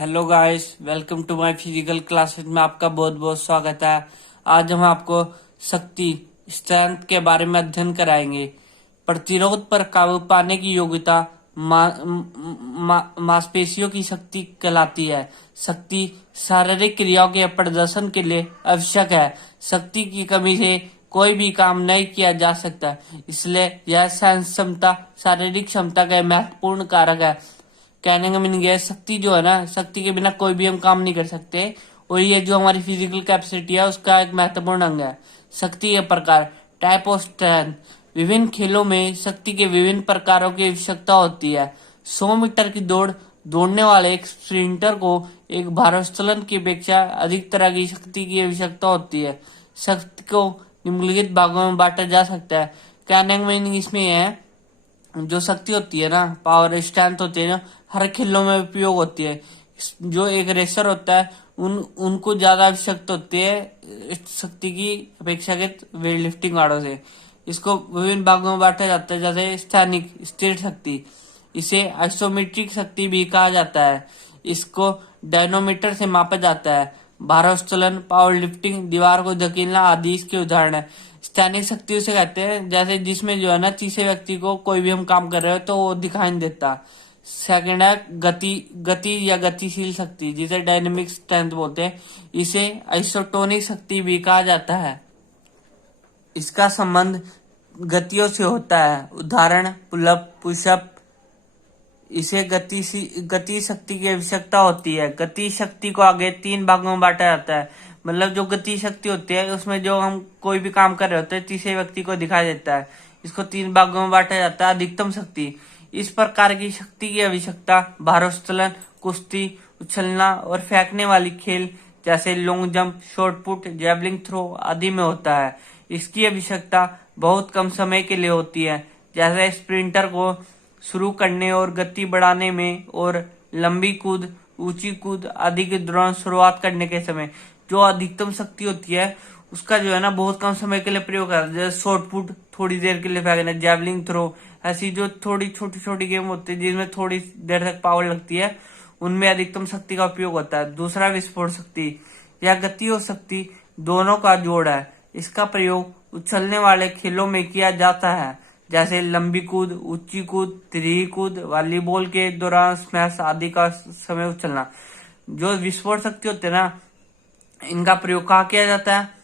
Hello guys, welcome to my physical classes में आपका बहुत बहुत स्वागत है। आज हम आपको शक्ति स्ट्रेंथ के बारे में अध्ययन कराएंगे। प्रतिरोध पर काबू पाने की योग्यता मांसपेशियों की शक्ति कहलाती है। शक्ति शारीरिक क्रियाओं के प्रदर्शन के लिए आवश्यक है। शक्ति की कमी से कोई भी काम नहीं किया जा सकता, इसलिए यह सहन क्षमता शारीरिक क्षमता का महत्वपूर्ण कारक है। कहने का मीनिंग है शक्ति जो है ना, शक्ति के बिना कोई भी हम काम नहीं कर सकते, और ये जो हमारी फिजिकल कैपेसिटी है उसका एक महत्वपूर्ण अंग है। शक्ति के प्रकार, टाइप ऑफ स्ट्रेंथ। विभिन्न खेलों में शक्ति के विभिन्न प्रकारों की आवश्यकता होती है। 100 मीटर की दौड़ दौड़ने वाले एक स्प्रिंटर को एक भारोत्तोलन की अपेक्षा अधिक तरह की शक्ति की आवश्यकता होती है। शक्ति को निम्नलिखित भागों में बांटा जा सकता है। कहने का मीनिंग इसमें है, जो शक्ति होती है ना, पावर स्ट्रेंथ होती है ना, हर खेलों में उपयोग होती है। जो एक रेसर होता है उनको ज्यादा आवश्यकता होती है शक्ति की अपेक्षाकृत वेट लिफ्टिंग वालों से। इसको विभिन्न भागों में बांटा जाता है, जैसे स्थानिक स्थिर शक्ति, इसे आइसोमेट्रिक शक्ति भी कहा जाता है। इसको डायनोमीटर से मापा जाता है। भारोत्तोलन, पावर लिफ्टिंग, दीवार को धकेलना आदि इसके उदाहरण है। स्थानिक शक्ति उसे कहते हैं जैसे जिसमें जो है ना, तीसरे व्यक्ति को कोई भी हम काम कर रहे हो तो वो दिखाई नहीं देता। सेकंड है गति या गतिशील शक्ति, जिसे डायनेमिक स्ट्रेंथ बोलते हैं। इसे आइसोटोनिक शक्ति भी कहा जाता है। इसका संबंध गतियों से होता है। उदाहरण पुलअप, पुशअप। इसे गति शक्ति की आवश्यकता होती है। गति शक्ति को आगे 3 भागों में बांटा जाता है। मतलब जो गति शक्ति होती है उसमें जो हम कोई भी काम कर रहे होते हैं तीसरे व्यक्ति को दिखाई देता है। इसको 3 भागों में बांटा जाता है। अधिकतम शक्ति, इस प्रकार की शक्ति की आवश्यकता भारोत्तोलन, कुश्ती, उछलना और फेंकने वाली खेल जैसे long jump, shot put, javelin throw आदि में होता है। इसकी आवश्यकता बहुत कम समय के लिए होती है, जैसे स्प्रिंटर को शुरू करने और गति बढ़ाने में, और लंबी कूद, ऊंची कूद आदि के दौरान शुरुआत करने के समय। जो अधिकतम शक्ति होती है उसका जो है ना, बहुत कम समय के लिए प्रयोग करता है। जैसे शॉर्ट पुट थोड़ी देर के लिए फेंकना, जैवलिन थ्रो, ऐसी जो थोड़ी छोटी छोटी गेम होती है जिसमें थोड़ी देर तक पावर लगती है, उनमें अधिकतम शक्ति का उपयोग होता है। दूसरा विस्फोट शक्ति, यह गति और शक्ति दोनों का जोड़ है। इसका प्रयोग उछलने वाले खेलों में किया जाता है, जैसे लंबी कूद, ऊंची कूद, तिरछी कूद, वॉलीबॉल के दौरान स्मैश आदि का समय उछलना। जो विस्फोट शक्ति होते हैं ना, इनका प्रयोग कहाँ किया जाता है?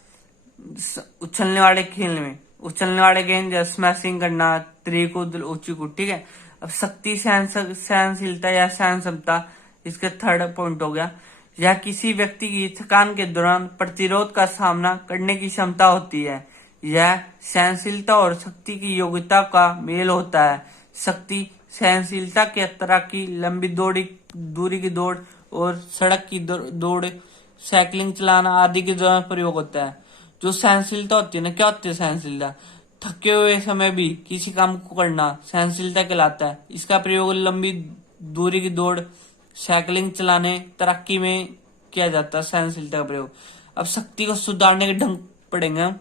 उछलने वाले खेल में। उछलने वाले गेम जैसे स्मैशिंग करना, तिरछी कूद, ऊंची कूद। ठीक है। अब शक्ति सहनशीलता या सहन क्षमता, इसके थर्ड पॉइंट हो गया। यह किसी व्यक्ति की थकान के दौरान प्रतिरोध का सामना करने की क्षमता होती है। यह सहनशीलता और शक्ति की योग्यता का मेल होता है। शक्ति सहनशीलता के तरह की लंबी दूरी की दौड़ और सड़क की दौड़, साइकिलिंग चलाना आदि के दौरान प्रयोग होता है। जो सहनशीलता होती है ना, क्या होती है सहनशीलता? थके हुए समय भी किसी काम को करना सहनशीलता कहलाता है। इसका प्रयोग लंबी दूरी की दौड़, साइकिलिंग चलाने, तैराकी में किया जाता है सहनशीलता का प्रयोग। अब शक्ति को सुधारने के ढंग पढ़ेंगे हम।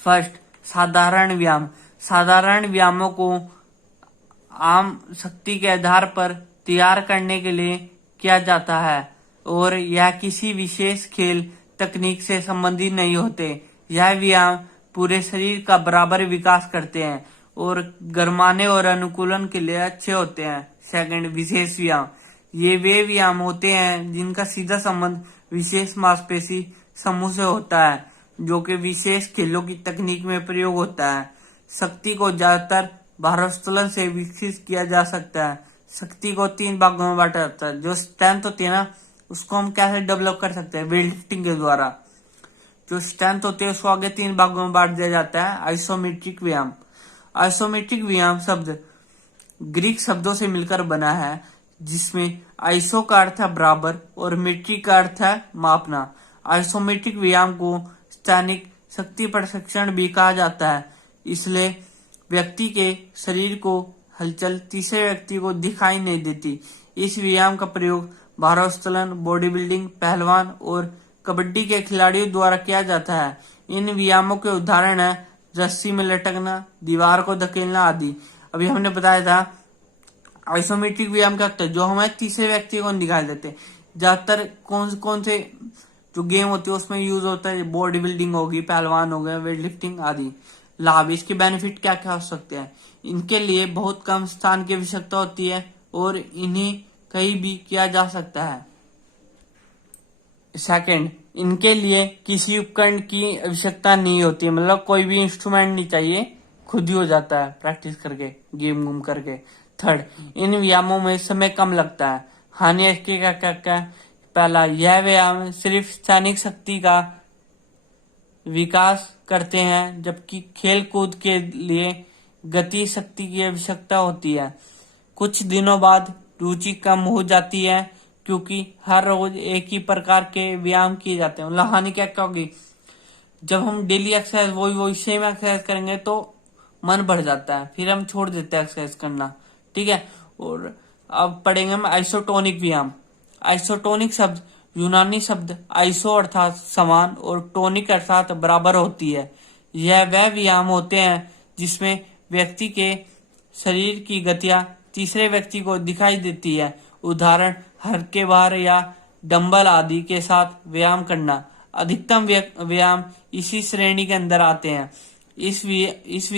फर्स्ट, साधारण व्यायाम। साधारण व्यायामों को आम शक्ति के आधार पर तैयार करने के लिए किया जाता है, और यह किसी विशेष खेल तकनीक से संबंधित नहीं होते। यह व्यायाम पूरे शरीर का बराबर विकास करते हैं और गरमाने और अनुकूलन के लिए अच्छे होते हैं। सेकंड, विशेष व्यायाम। ये वे व्यायाम होते हैं जिनका सीधा संबंध विशेष मांसपेशी समूह से होता है, जो कि विशेष खेलों की तकनीक में प्रयोग होता है। शक्ति को ज्यादातर भारोत्तोलन से विकसित किया जा सकता है। शक्ति को 3 भागों में बांटा जाता है। जो स्ट्रेंथ होती है ना, उसको हम कैसे डेवलप कर सकते हैं? वेट लिफ्टिंग के द्वारा। जो स्ट्रेंथ होती है उसको आगे 3 भागों में बांट दिया जाता है। आइसोमेट्रिक व्यायाम। आइसोमेट्रिक व्यायाम शब्द ग्रीक शब्दों से मिलकर बना है, जिसमें आइसो का अर्थ है बराबर और मेट्रिक का अर्थ है मापना। आइसोमेट्रिक व्यायाम को स्थानिक शक्ति प्रशिक्षण भी कहा जाता है। इसलिए व्यक्ति के शरीर को हलचल तीसरे व्यक्ति को दिखाई नहीं देती। इस व्यायाम का प्रयोग भारोत्तोलन, बॉडी बिल्डिंग, पहलवान और कबड्डी के खिलाड़ियों द्वारा किया जाता है। इन व्यायामों के उदाहरण है रस्सी में लटकना, दीवार को धकेलना आदि। अभी हमने बताया था आइसोमेट्रिक व्यायाम क्या होता है, जो हमारे तीसरे व्यक्ति को दिखाई देते हैं। ज्यादातर कौन से जो गेम होती है उसमें यूज होता है, बॉडी बिल्डिंग होगी, पहलवान हो गए, वेट लिफ्टिंग आदि। लाभ, इसके बेनिफिट क्या क्या हो सकते हैं। इनके लिए बहुत कम स्थान की आवश्यकता होती है और इन्हें कहीं भी किया जा सकता है। सेकंड, इनके लिए किसी उपकरण की आवश्यकता नहीं होती है, मतलब कोई भी इंस्ट्रूमेंट नहीं चाहिए, खुद ही हो जाता है प्रैक्टिस करके, गेम घूम करके। थर्ड, इन व्यायामों में समय कम लगता है। हानि इसके क्या क्या क्या। पहला, यह व्यायाम सिर्फ सैनिक शक्ति का विकास करते हैं, जबकि खेल कूद के लिए गति शक्ति की आवश्यकता होती है। कुछ दिनों बाद रुचि कम हो जाती है, क्योंकि हर रोज एक ही प्रकार के व्यायाम किए जाते हैं। मतलब हानि क्या क्या होगी, जब हम डेली एक्सरसाइज वही सेम एक्सरसाइज करेंगे तो मन बढ़ जाता है, फिर हम छोड़ देते हैं एक्सरसाइज करना, ठीक है। और अब पढ़ेंगे हम आइसोटोनिक व्यायाम। आइसोटोनिक शब्द यूनानी शब्द आइसो अर्थात समान और टोनिक अर्थात बराबर होती है। यह वह व्यायाम होते हैं जिसमें व्यक्ति के शरीर की गतियां तीसरे व्यक्ति को दिखाई देती है। उदाहरण, हल्के भार या डंबल आदि के साथ व्यायाम करना। अधिकतम व्यायाम इसी श्रेणी के अंदर आते हैं। इस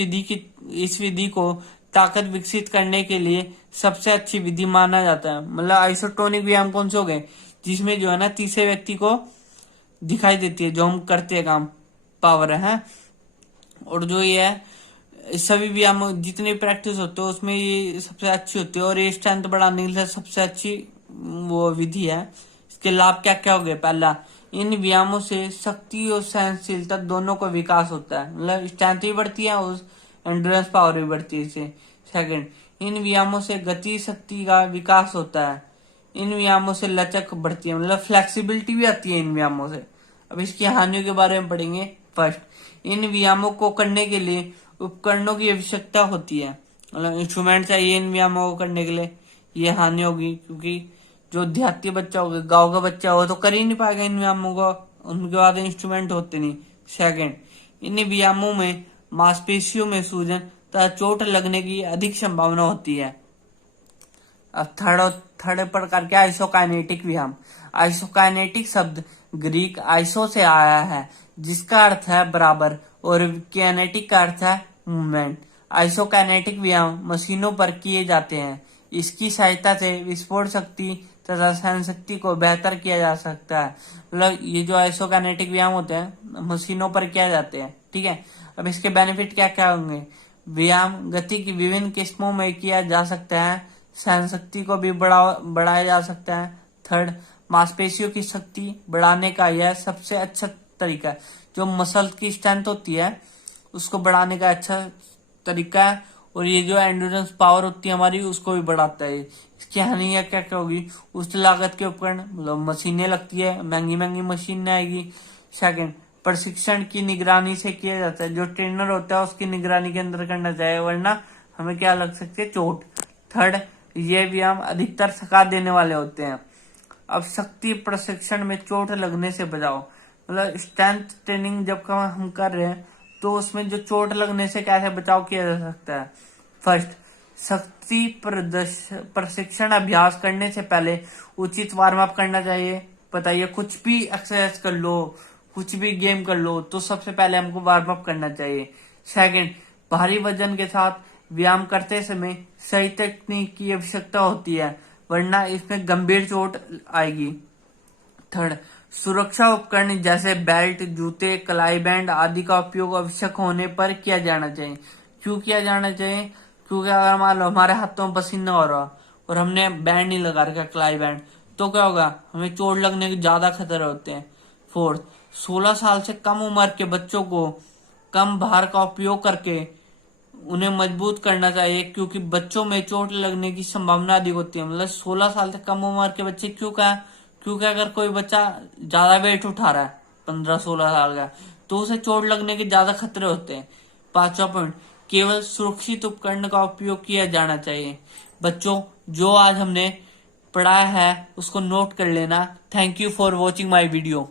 विधि को ताकत विकसित करने के लिए सबसे अच्छी विधि माना जाता है। मतलब आइसोटोनिक व्यायाम कौन से हो गए, जिसमें जो है ना तीसरे व्यक्ति को दिखाई देती है जो हम करते हैं काम, पावर है। और जो ये है सभी व्यायाम जितने प्रैक्टिस होते हैं उसमें ये सबसे अच्छी होती है और ये स्ट्रेंथ बढ़ाने के लिए सबसे अच्छी वो विधि है। इसके लाभ क्या क्या हो गए। पहला, इन व्यायामों से शक्ति और सहनशीलता दोनों का विकास होता है, मतलब स्ट्रेंथ भी बढ़ती है और एंड्योरेंस पावर भी बढ़ती है इससे। सेकंड, इन व्यायामों से गति शक्ति का विकास होता है। इन व्यायामों से लचक बढ़ती है, मतलब फ्लेक्सिबिलिटी भी आती है इन व्यायामों से। अब इसकी हानियों के बारे में पढ़ेंगे। फर्स्ट, इन व्यायामों को करने के लिए उपकरणों की आवश्यकता होती है, मतलब इंस्ट्रूमेंट चाहिए इन व्यायामों को करने के लिए। ये हानि होगी, क्योंकि जो देहाती बच्चा होगा, गाँव का बच्चा हो तो कर ही नहीं पाएगा इन व्यायामों को, उनके बाद इंस्ट्रूमेंट होते नहीं। सेकंड, इन व्यायामों में मांसपेशियों में सूजन तथा चोट लगने की अधिक संभावना होती है। अब थर्ड प्रकार के आइसोकाइनेटिक व्यायाम। आइसोकाइनेटिक शब्द ग्रीक आइसो से आया है, जिसका अर्थ है बराबर, और काइनेटिक का अर्थ है मूवमेंट। आइसोकाइनेटिक व्यायाम मशीनों पर किए जाते हैं। इसकी सहायता से विस्फोट शक्ति तथा सहन शक्ति को बेहतर किया जा सकता है। मतलब ये जो आइसोकाइनेटिक व्यायाम होते हैं मशीनों पर किया जाते हैं, ठीक है। अब इसके बेनिफिट क्या क्या होंगे। व्यायाम गति की विभिन्न किस्मों में किया जा सकता है। सहन शक्ति को भी बढ़ाया जा सकता है। थर्ड, मांसपेशियों की शक्ति बढ़ाने का यह सबसे अच्छा तरीका है। जो मसल की स्ट्रेंथ होती है उसको बढ़ाने का अच्छा तरीका है, और ये जो एंड्योरेंस पावर होती है हमारी उसको भी बढ़ाता है। इसकी हानियां क्या क्या होगी। उच्च लागत के उपकरण, मतलब मशीनें लगती है, महंगी महंगी मशीन आएगी। सेकंड, प्रशिक्षण की निगरानी से किया जाता है, जो ट्रेनर होता है उसकी निगरानी के अंदर करना चाहिए, वरना हमें क्या लग सकती है, चोट। थर्ड, ये व्यायाम अधिकतर थका देने वाले होते हैं। अब शक्ति प्रशिक्षण में चोट लगने से बचाओ, मतलब स्ट्रेंथ ट्रेनिंग जब हम कर रहे हैं तो उसमें जो चोट लगने से कैसे बचाव किया जा सकता है। फर्स्ट, शक्ति प्रशिक्षण अभ्यास करने से पहले उचित वार्म अप करना चाहिए। बताइए, कुछ भी एक्सरसाइज कर लो, कुछ भी गेम कर लो, तो सबसे पहले हमको वार्म अप करना चाहिए। सेकंड, भारी वजन के साथ व्यायाम करते समय सही तकनीक की आवश्यकता होती है, वरना इसमें गंभीर चोट आएगी। थर्ड, सुरक्षा उपकरण जैसे बेल्ट, जूते, कलाई बैंड आदि का उपयोग आवश्यक होने पर किया जाना चाहिए। क्यों किया जाना चाहिए, क्योंकि अगर मान लो हमारे हाथों में पसीना हो रहा और हमने बैंड नहीं लगा रखा, कलाई बैंड, तो क्या होगा, हमें चोट लगने के ज्यादा खतरे होते हैं। फोर्थ, 16 साल से कम उम्र के बच्चों को कम भार का उपयोग करके उन्हें मजबूत करना चाहिए, क्योंकि बच्चों में चोट लगने की संभावना अधिक होती है। मतलब 16 साल से कम उम्र के बच्चे क्यों कहा, क्योंकि अगर कोई बच्चा ज्यादा वेट उठा रहा है 15-16 साल का, तो उसे चोट लगने के ज्यादा खतरे होते हैं। पांचवा पॉइंट, केवल सुरक्षित उपकरण का उपयोग किया जाना चाहिए। बच्चों, जो आज हमने पढ़ाया है उसको नोट कर लेना। Thank you for watching my video.